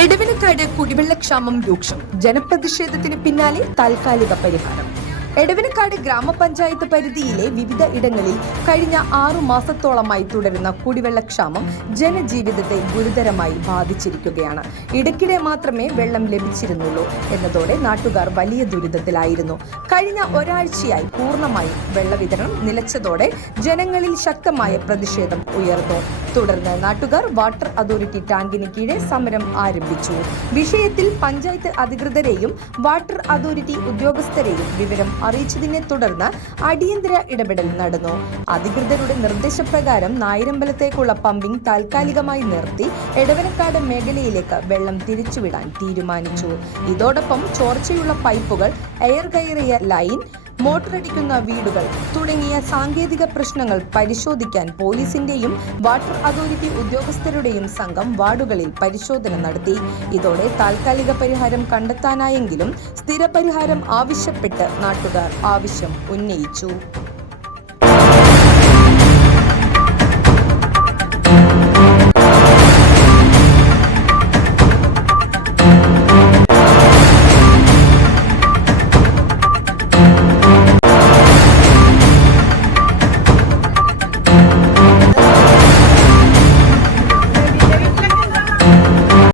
എടവനക്കാട് കുടിവെള്ളക്ഷാമം രൂക്ഷം. ജനപ്രതിഷേധത്തിന് പിന്നാലെ താൽക്കാലിക പരിഹാരം. എടവനക്കാട് ഗ്രാമപഞ്ചായത്ത് പരിധിയിലെ വിവിധ ഇടങ്ങളിൽ കഴിഞ്ഞ 6 മാസത്തോളമായി തുടരുന്ന കുടിവെള്ളക്ഷാമം ജനജീവിതത്തെ ഗുരുതരമായി ബാധിച്ചിരിക്കുകയാണ്. ഇടയ്ക്കിടെ മാത്രമേ വെള്ളം ലഭിച്ചിരുന്നുള്ളൂ എന്നതോടെ നാട്ടുകാർ വലിയ ദുരിതത്തിലായിരുന്നു. കഴിഞ്ഞ ഒരാഴ്ചയായി പൂർണ്ണമായും വെള്ളവിതരണം നിലച്ചതോടെ ജനങ്ങളിൽ ശക്തമായ പ്രതിഷേധം ഉയർന്നു. തുടർന്ന് നാട്ടുകാർ വാട്ടർ അതോറിറ്റി ടാങ്കിന് കീഴെ സമരം ആരംഭിച്ചു. വിഷയത്തിൽ പഞ്ചായത്ത് അധികൃതരെയും വാട്ടർ അതോറിറ്റി ഉദ്യോഗസ്ഥരെയും വിവരം അറിയിച്ചതിനെ തുടർന്ന് അടിയന്തര ഇടപെടൽ നടന്നു. അധികൃതരുടെ നിർദ്ദേശപ്രകാരം നായരമ്പലത്തേക്കുള്ള പമ്പിംഗ് താൽക്കാലികമായി നിർത്തി എടവനക്കാട് മേഖലയിലേക്ക് വെള്ളം തിരിച്ചുവിടാൻ തീരുമാനിച്ചു. ഇതോടൊപ്പം ചോർച്ചയുള്ള പൈപ്പുകൾ, എയർ കയറിയ ലൈൻ, മോട്ടറടിക്കുന്ന വീടുകൾ തുടങ്ങിയ സാങ്കേതിക പ്രശ്നങ്ങൾ പരിശോധിക്കാൻ പോലീസിന്റെയും വാട്ടർ അതോറിറ്റി ഉദ്യോഗസ്ഥരുടെയും സംഘം വാർഡുകളിൽ പരിശോധന നടത്തി. ഇതോടെ താൽക്കാലിക പരിഹാരം കണ്ടെത്താനായെങ്കിലും സ്ഥിരപരിഹാരം ആവശ്യപ്പെട്ട് നാട്ടുകാർ ആവശ്യം ഉന്നയിച്ചു.